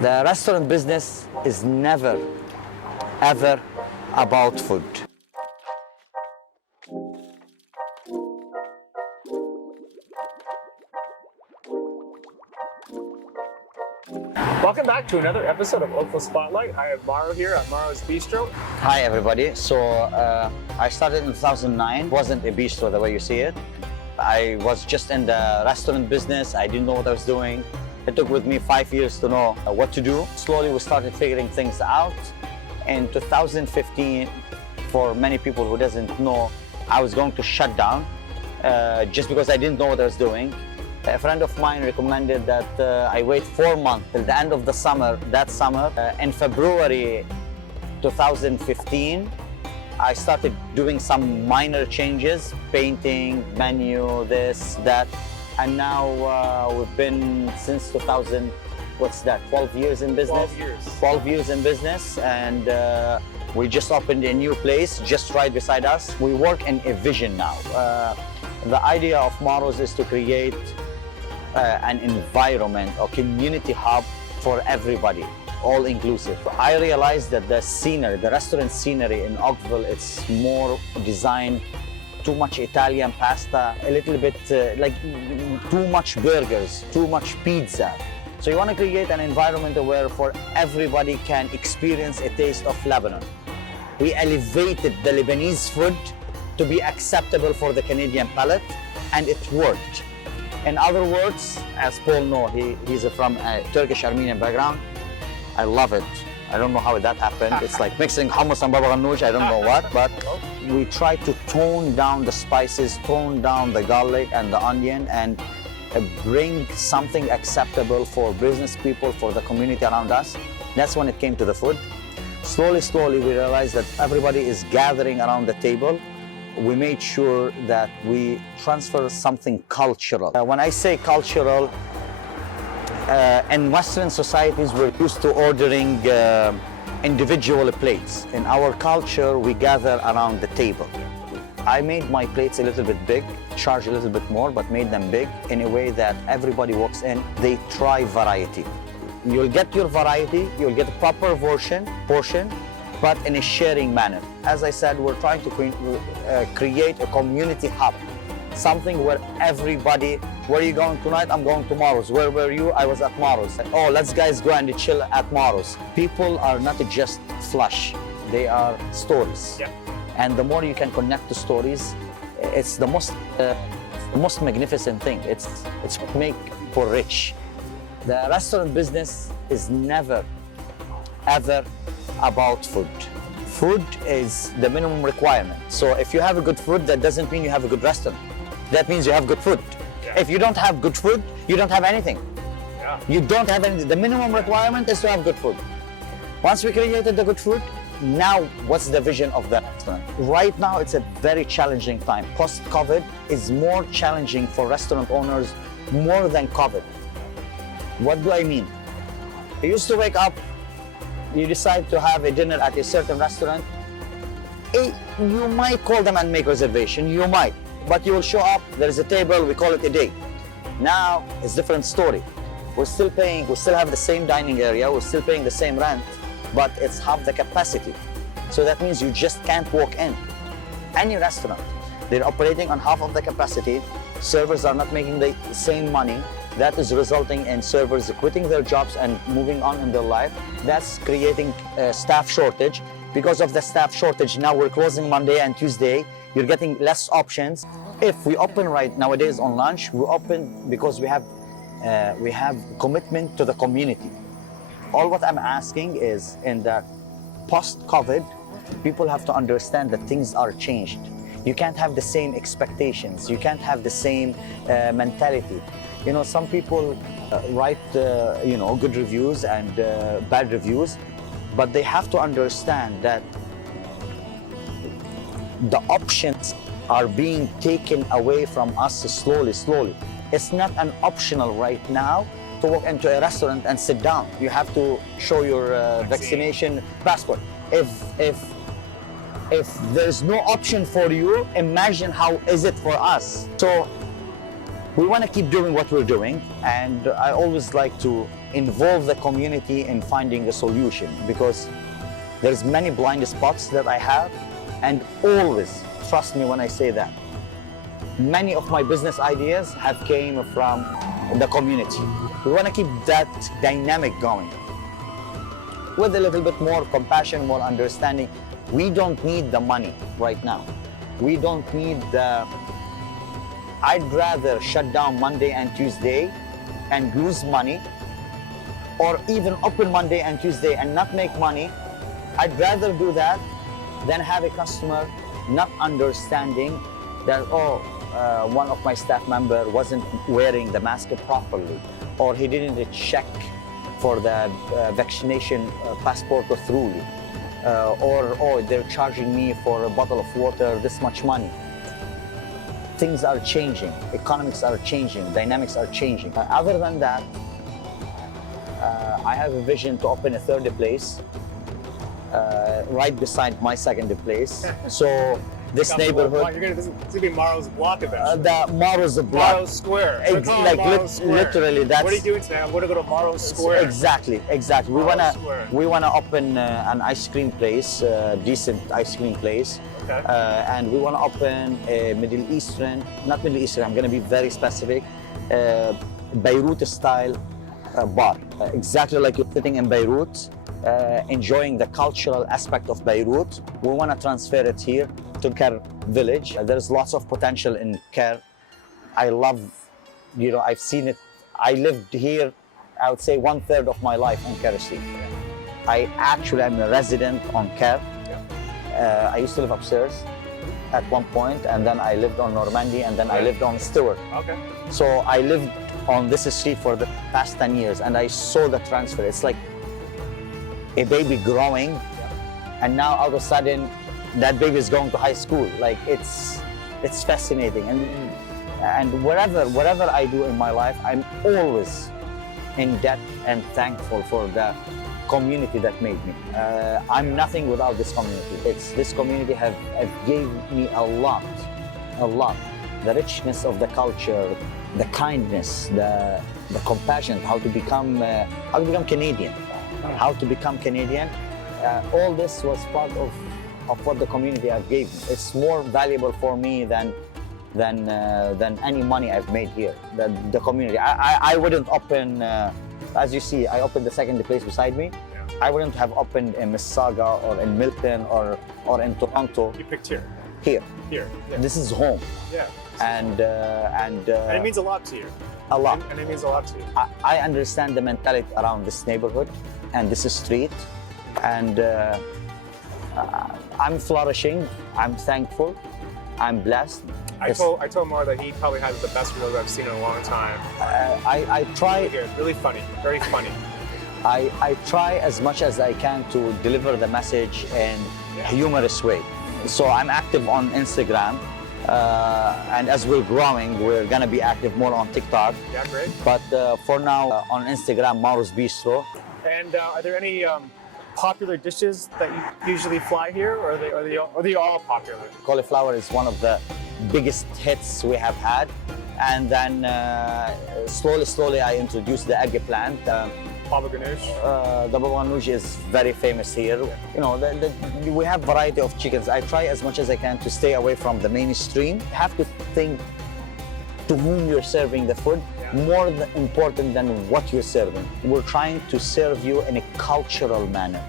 The restaurant business is never, ever about food. Welcome back to another episode of Oakville Spotlight. I have Maro here at Maro's Bistro. Hi everybody. I started in 2009. Wasn't a bistro the way you see it. I was just in the restaurant business. I didn't know what I was doing. It took with me 5 years to know what to do. Slowly we started figuring things out. In 2015, for many people who doesn't know, I was going to shut down just because I didn't know what I was doing. A friend of mine recommended that I wait 4 months till the end of the summer. That summer, in February 2015, I started doing some minor changes, painting, menu, this, that. And now we've been since 2000, what's that, 12 years in business? 12 years. 12 years in business, and we just opened a new place just right beside us. We work in a vision now. The idea of Maro's is to create an environment or community hub for everybody, all inclusive. I realized that the scenery, the restaurant scenery in Oakville, it's more designed too much Italian pasta, a little bit like too much burgers, too much pizza. So you want to create an environment where for everybody can experience a taste of Lebanon. We elevated the Lebanese food to be acceptable for the Canadian palate, and it worked. In other words, as Paul knows, he's from a Turkish-Armenian background. I love it. I don't know how that happened. It's like mixing hummus and baba ganoush, I don't know what, but we try to tone down the spices, tone down the garlic and the onion, and bring something acceptable for business people, for the community around us. That's when it came to the food. Slowly, we realized that everybody is gathering around the table. We made sure that we transfer something cultural. When I say cultural, in Western societies, we're used to ordering individual plates. In our culture, we gather around the table. I made my plates a little bit big, charge a little bit more, but made them big in a way that everybody walks in, they try variety. You'll get your variety, you'll get a proper portion, but in a sharing manner. As I said, we're trying to create a community hub, something where everybody, where are you going tonight? I'm going to Maro's. Where were you? I was at Maro's. Oh, let's guys go and chill at Maro's. People are not just flush, they are stories. Yeah. And the more you can connect to stories, it's the most magnificent thing. It's make for rich. The restaurant business is never, ever about food. Food is the minimum requirement. So if you have a good food, that doesn't mean you have a good restaurant. That means you have good food. Yeah. If you don't have good food, you don't have anything. Yeah. You don't have anything. The minimum requirement is to have good food. Once we created the good food, now what's the vision of the restaurant? Right now, it's a very challenging time. Post-COVID is more challenging for restaurant owners more than COVID. What do I mean? You used to wake up, you decide to have a dinner at a certain restaurant, you might call them and make reservation, you might, but you will show up, there is a table, we call it a day. Now, it's a different story. We're still paying, we still have the same dining area, we're still paying the same rent, but it's half the capacity. So that means you just can't walk in. Any restaurant, they're operating on half of the capacity, servers are not making the same money. That is resulting in servers quitting their jobs and moving on in their life. That's creating a staff shortage. Because of the staff shortage, now we're closing Monday and Tuesday. You're getting less options. If we open right nowadays on lunch, we open because we have commitment to the community. All what I'm asking is, in the post-COVID, people have to understand that things are changed. You can't have the same expectations. You can't have the same mentality. You know, some people write, good reviews and bad reviews, but they have to understand that the options are being taken away from us slowly. It's not an optional right now to walk into a restaurant and sit down. You have to show your vaccination passport. If there's no option for you, imagine how is it for us. So we want to keep doing what we're doing, and I always like to involve the community in finding a solution, because there's many blind spots that I have, and always, trust me when I say that, many of my business ideas have came from the community. We want to keep that dynamic going with a little bit more compassion, more understanding. We don't need the money right now. We don't need the... I'd rather shut down Monday and Tuesday and lose money, or even open Monday and Tuesday and not make money. I'd rather do that than have a customer not understanding that, one of my staff member wasn't wearing the mask properly, or he didn't check for the vaccination passport thoroughly, or they're charging me for a bottle of water this much money. Things are changing, economics are changing, dynamics are changing. Other than that, I have a vision to open a third place right beside my second place. So this neighborhood, This is gonna be Maro's block eventually. the Maro's block. Maro's Square. We're calling it Maro's Square. Literally, that's... What are you doing today? I'm gonna go to Maro's Square. Exactly. We Maro's Square. wanna open an ice cream place, decent ice cream place. Okay. And we want to open a Middle Eastern, not Middle Eastern, I'm going to be very specific, Beirut style bar. Exactly like you're sitting in Beirut, enjoying the cultural aspect of Beirut. We want to transfer it here to Kerr Village. There's lots of potential in Kerr. I love, I've seen it. I lived here, I would say 1/3 of my life on Kerr Street. I actually am a resident on Kerr. I used to live upstairs at one point, and then I lived on Normandy, and then I lived on Stewart. Okay. So I lived on this street for the past 10 years, and I saw the transfer. It's like a baby growing, and now all of a sudden, that baby is going to high school. Like it's fascinating, and whatever I do in my life, I'm always in debt and thankful for the community that made me. I'm nothing without this community. This community have gave me a lot. The richness of the culture, the kindness, the compassion, how to become Canadian, all this was part of what the community have gave me. It's more valuable for me than any money I've made here. The community. I wouldn't open. As you see, I opened the second place beside me. Yeah. I wouldn't have opened in Mississauga or in Milton or in Toronto. You picked here. Here. Yeah. This is home. Yeah. And it means a lot to you. A lot. And it means a lot to you. I understand the mentality around this neighborhood and this street, and I'm flourishing. I'm thankful. I'm blessed. I told Maro that he probably has the best road I've seen in a long time. I try. Really funny, very funny. I try as much as I can to deliver the message in a humorous way. So I'm active on Instagram, and as we're growing, we're gonna be active more on TikTok. Yeah, great. But for now, on Instagram, Maro's Bistro. And are there any popular dishes that you usually fly here, or are they all popular? Cauliflower is one of the biggest hits we have had, and then slowly I introduced the eggplant. Baba ganoush. The baba ganoush is very famous here. We have variety of chickens. I try as much as I can to stay away from the mainstream. You have to think to whom you're serving the food, more important than what you're serving. We're trying to serve you in a cultural manner,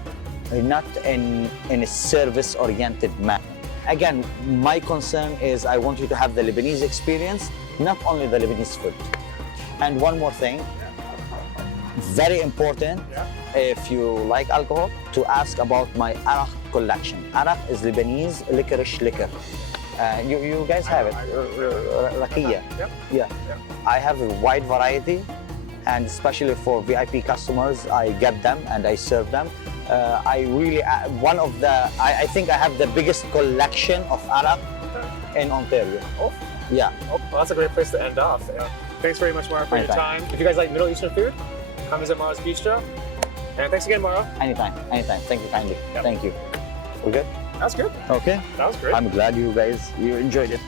not in a service-oriented manner. Again, my concern is I want you to have the Lebanese experience, not only the Lebanese food. And one more thing, very important, if you like alcohol, to ask about my Arak Collection. Arak is Lebanese licorice liquor. You guys have it, rakia. Yeah. I have a wide variety, and especially for VIP customers, I get them and I serve them. I think I have the biggest collection of Arak in Ontario. Oh. Yeah. Oh, well, that's a great place to end off. Thanks very much, Maro, for your time. If you guys like Middle Eastern food, come visit Maro's Bistro. And thanks again, Maro. Anytime. Thank you kindly. Thank you. We're good? That was good. Okay. That was great. I'm glad you enjoyed it.